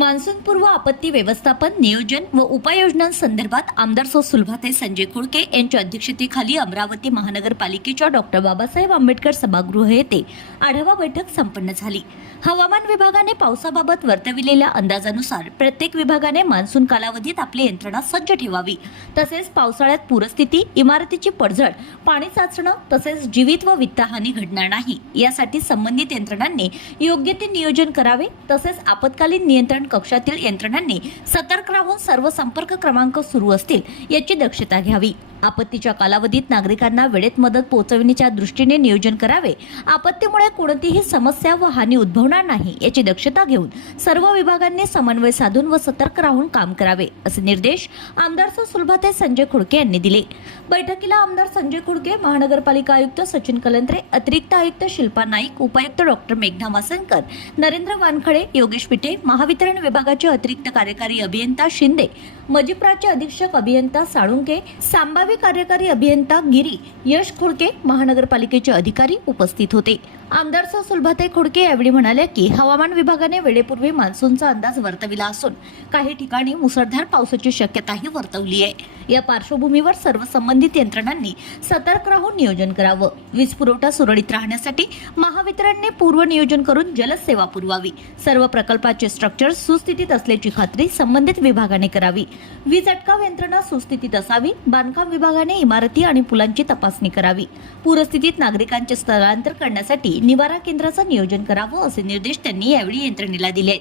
मान्सूनपूर्व आपत्ती व्यवस्थापन नियोजन व उपाययोजनांसंदर्भात आमदार सो सुलभाते संजय खुळके यांच्या अध्यक्षतेखाली अमरावती महानगरपालिकेच्या डॉक्टर बाबासाहेब आंबेडकर सभागृह येथे आढावा बैठक संपन्न झाली. हवामान विभागाने पावसाबाबत वर्तविलेल्या अंदाजानुसार प्रत्येक विभागाने मान्सून कालावधीत आपली यंत्रणा सज्ज ठेवावी. तसेच पावसाळ्यात पूरस्थिती इमारतीची पडझड पाणी साचणं तसेच जीवित व वित्तहानी घडणार नाही. यासाठी संबंधित यंत्रणांनी योग्य ते नियोजन करावे. तसेच आपत्कालीन नियंत्रण कक्षातील यंत्रणांनी सतर्क राहून सर्व संपर्क क्रमांक सुरू असतील याची दक्षता घ्यावी. आपत्तीच्या कालावधीत नागरिकांना वेळेत मदत पोहोचविण्याच्या दृष्टीने नियोजन करावे. आपत्तीमुळे कोणतीही समस्या व हानी उद्भवणार नाही याची दक्षता घेऊन सर्व विभागांनी समन्वय साधून व सतर्क राहून काम करावे असे निर्देश आमदार सुलभाते संजय खुडके यांनी दिले. बैठकीला आमदार संजय खुडके महानगरपालिका आयुक्त सचिन कलंत्रे अतिरिक्त आयुक्त शिल्पा नाईक उपायुक्त डॉक्टर मेघना वासनकर नरेंद्र वानखडे योगेश पिटे महावितरण विभागाचे अतिरिक्त कार्यकारी अभियंता शिंदे मजिप्राचे अधीक्षक अभियंता साळुंके सांबावी कार्यकारी अभियंता गिरी यश खोडके महानगरपालिकेचे अधिकारी उपस्थित होते. आमदार सह सुलभाताई खोडके यावेळी म्हणाले की हवामान विभागाने वेळेपूर्वी मान्सूनचा अंदाज वर्तविला असून काही ठिकाणी मुसळधार पावसाची शक्यताही वर्तवली आहे. या पार्श्वभूमीवर सर्व संबंधित यंत्रणांनी सतर्क राहून नियोजन करावं. वीज पुरवठा सुरळीत राहण्यासाठी महावितरणने पूर्व नियोजन करून जलसेवा पुरवावी. सर्व प्रकल्पाचे स्ट्रक्चर सुस्थितीत असल्याची खात्री संबंधित विभागाने करावी. वीज अटकाव यंत्रणा सुस्थितीत असावी बांधकाम विभागाने इमारती आणि पुलांची तपासणी करावी. पूरस्थितीत नागरिकांचे स्थलांतर करण्यासाठी निवारा केंद्राचं नियोजन करावं असे निर्देश त्यांनी यावेळी यंत्रणेला दिले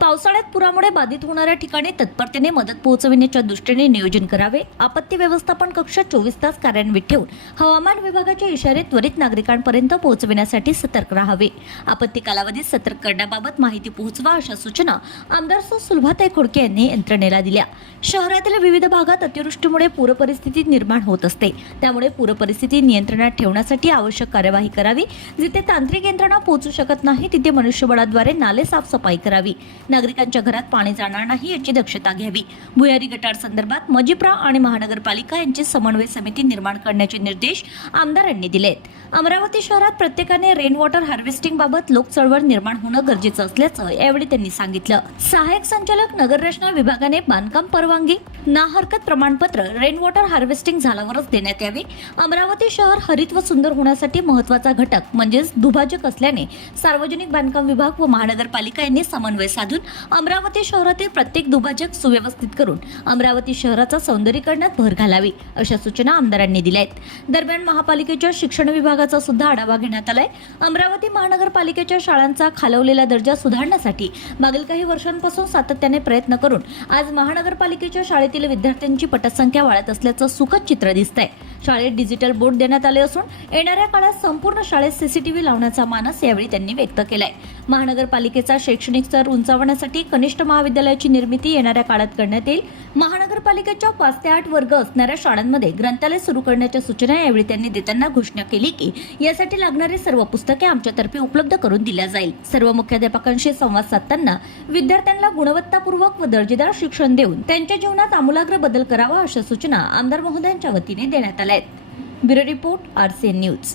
पावसाळ्यात पुरामुळे बाधित होणाऱ्या ठिकाणी तत्परतेने मदत पोहोचविण्याच्या दृष्टीने नियोजन करावे. आपत्ती व्यवस्थापन कक्ष चोवीस तास कार्यान्वित ठेवून हवामान विभागाचे इशारे त्वरित नागरिकांपर्यंत पोहोचविण्यासाठी सतर्क राहावे. आपत्ती कालावधीत सतर्क करण्याबाबत माहिती पोहोचवा अशा सूचना आमदार सुलभाताई खोडके यांनी यंत्रणेला दिल्या. शहरातील विविध भागात अतिवृष्टीमुळे पूरपरिस्थिती निर्माण होत असते. त्यामुळे पूरपरिस्थिती नियंत्रणात ठेवण्यासाठी आवश्यक कार्यवाही करावी. जिथे तांत्रिक यंत्रणा पोहोचू शकत नाही तिथे मनुष्यबळाद्वारे नाले साफसफाई करावी. नागरिकांच्या घरात पाणी जाणार नाही याची दक्षता घ्यावी. भुयारी गटार संदर्भात मजिप्रा आणि महानगरपालिका यांची समन्वय समिती निर्माण करण्याचे निर्देश आमदारांनी दिलेत. अमरावती शहरात प्रत्येकाने रेन वॉटर हार्वेस्टिंग बाबत लोकचळवळ निर्माण होणं गरजेचं असल्याचं यावेळी त्यांनी सांगितलं. सहाय्यक संचालक नगररचना विभागाने बांधकाम परवानगी ना हरकत प्रमाणपत्र रेन वॉटर हार्वेस्टिंग झाल्यावरच देण्यात यावे. अमरावती शहर हरित व सुंदर होण्यासाठी महत्त्वाचा घटक म्हणजेच दुभाजक असल्याने सार्वजनिक बांधकाम विभाग व महानगरपालिका यांनी समन्वय साधून अमरावती शहरातील प्रत्येक दुभाजक सुव्यवस्थित करून अमरावती शहराचा सौंदर्यीकरणात भर घालावी अशा सूचना आमदारांनी दिल्या आहेत दरम्यान महापालिकेच्या शिक्षण विभागाचा सुद्धा आढावा घेण्यात आलाय. अमरावती महानगरपालिकेच्या शाळांचा खालवलेला दर्जा सुधारण्यासाठी मागील काही वर्षांपासून सातत्याने प्रयत्न करून आज महानगरपालिकेच्या शाळेतील विद्यार्थ्यांची पटसंख्या वाढत असल्याचं सुखद चित्र दिसतंय. शाळेत डिजिटल बोर्ड देण्यात आले असून येणाऱ्या काळात संपूर्ण शाळेत सीसीटीव्ही लावण्याचा मानस यावेळी त्यांनी व्यक्त केलाय. महानगरपालिकेचा शैक्षणिक स्तर उंचावण्यासाठी कनिष्ठ महाविद्यालयाची निर्मिती येणाऱ्या काळात करण्यात येईल. महानगरपालिकेच्या पाच ते आठ वर्ग असणाऱ्या शाळांमध्ये ग्रंथालय सुरू करण्याच्या सूचना यावेळी त्यांनी देताना घोषणा केली की यासाठी लागणारी सर्व पुस्तके आमच्यातर्फे उपलब्ध करून दिल्या जाईल. सर्व मुख्याध्यापकांशी संवाद साधताना विद्यार्थ्यांना गुणवत्तापूर्वक व दर्जेदार शिक्षण देऊन त्यांच्या जीवनात आमूलाग्र बदल करावा अशा सूचना आमदार महोदयांच्या वतीने देण्यात आल्या आहेत. Bureau report RCN news.